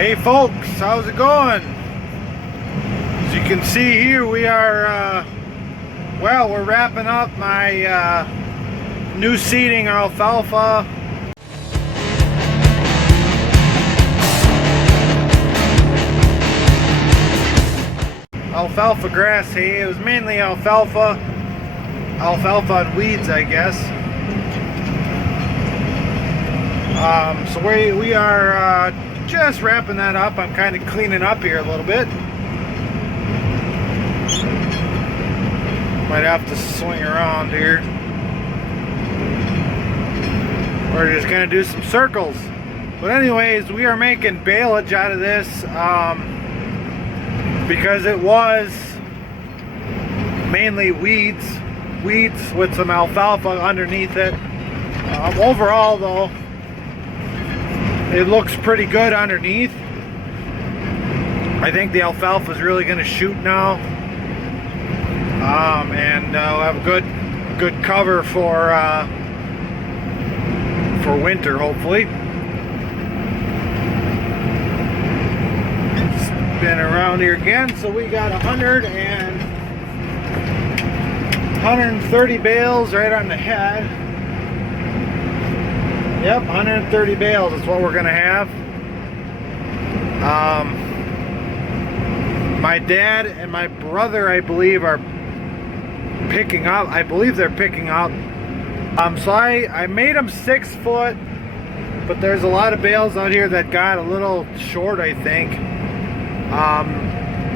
Hey folks, how's it going? As you can see here, we are, we're wrapping up my new seeding of alfalfa. Alfalfa grass hay. It was mainly alfalfa and weeds, I guess. So we are just wrapping that up. I'm kind of cleaning up here a little bit. Might have to swing around here. We're just gonna do some circles. But anyways, we are making baleage out of this because it was mainly weeds with some alfalfa underneath it. Overall though, it looks pretty good underneath. I think the alfalfa is really going to shoot now, and we'll have a good cover for winter, hopefully. Spin around here again. So we got 130 bales right on the head. Yep, 130 bales is what we're gonna have. My dad and my brother, I believe, are picking up. I believe they're picking up. So I made them 6 foot, but there's a lot of bales out here that got a little short, I think.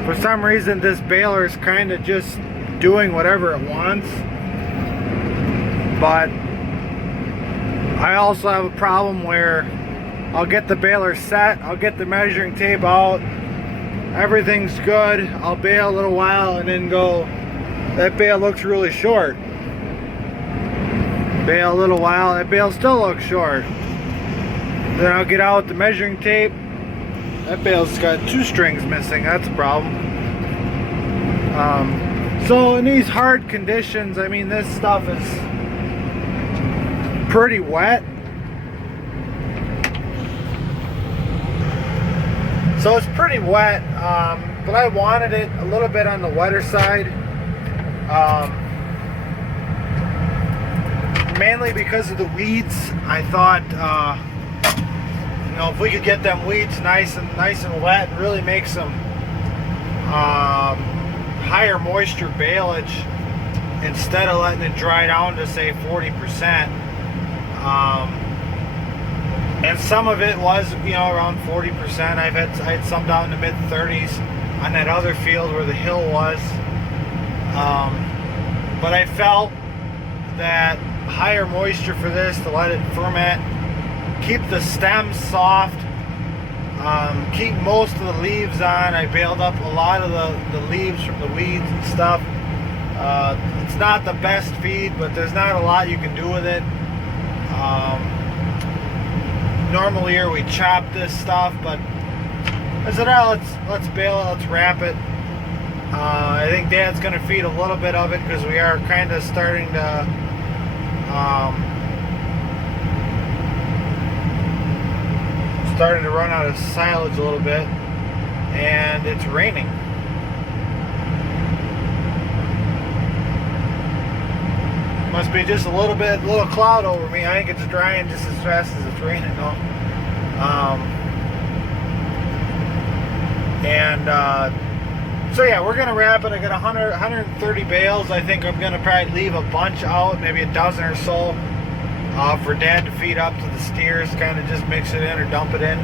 For some reason, this baler is kind of just doing whatever it wants. But I also have a problem where I'll get the baler set, I'll get the measuring tape out, everything's good, I'll bale a little while and then go, that bale looks really short. Bale a little while, that bale still looks short. Then I'll get out the measuring tape, that bale's got 2 strings missing, that's a problem. So in these hard conditions, I mean, this stuff is pretty wet. So it's pretty wet, but I wanted it a little bit on the wetter side. Mainly because of the weeds. I thought, you know, if we could get them weeds nice and wet and really make some higher moisture baleage instead of letting it dry down to say 40%. And some of it was, you know, around 40%. I had some down in the mid 30s on that other field where the hill was. But I felt that higher moisture for this to let it ferment, keep the stems soft, keep most of the leaves on. I baled up a lot of the leaves from the weeds and stuff. It's not the best feed, but there's not a lot you can do with it. Normally here we chop this stuff, but I said, oh, let's bale it, let's wrap it. I think Dad's going to feed a little bit of it because we are kind of starting to run out of silage a little bit, and it's raining. Must be just a little cloud over me. I think it's drying just as fast as it's raining though. So yeah, we're gonna wrap it. I got 130 bales. I think I'm gonna probably leave a bunch out, maybe a dozen or so, for Dad to feed up to the steers. Kind of just mix it in or dump it in.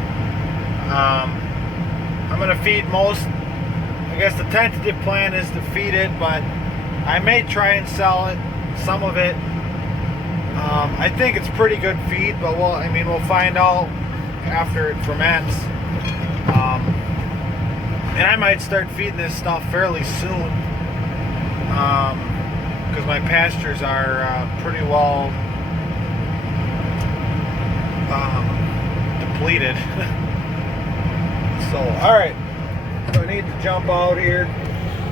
I'm gonna feed most. I guess the tentative plan is to feed it, but I may try and sell it. Some of it. I think it's pretty good feed, but we'll find out after it ferments. And I might start feeding this stuff fairly soon, because my pastures are pretty well depleted. So, alright, so I need to jump out here.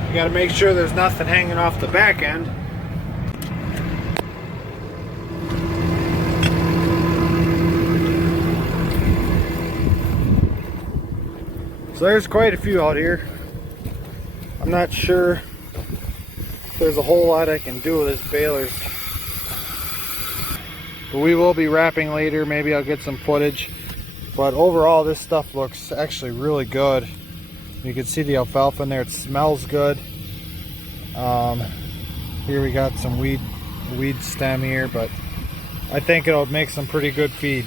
You got to make sure there's nothing hanging off the back end. So there's quite a few out here. I'm not sure if there's a whole lot I can do with this balers. But we will be wrapping later. Maybe I'll get some footage. But overall, this stuff looks actually really good. You can see the alfalfa in there. It smells good. Here we got some weed stem here, but I think it'll make some pretty good feed.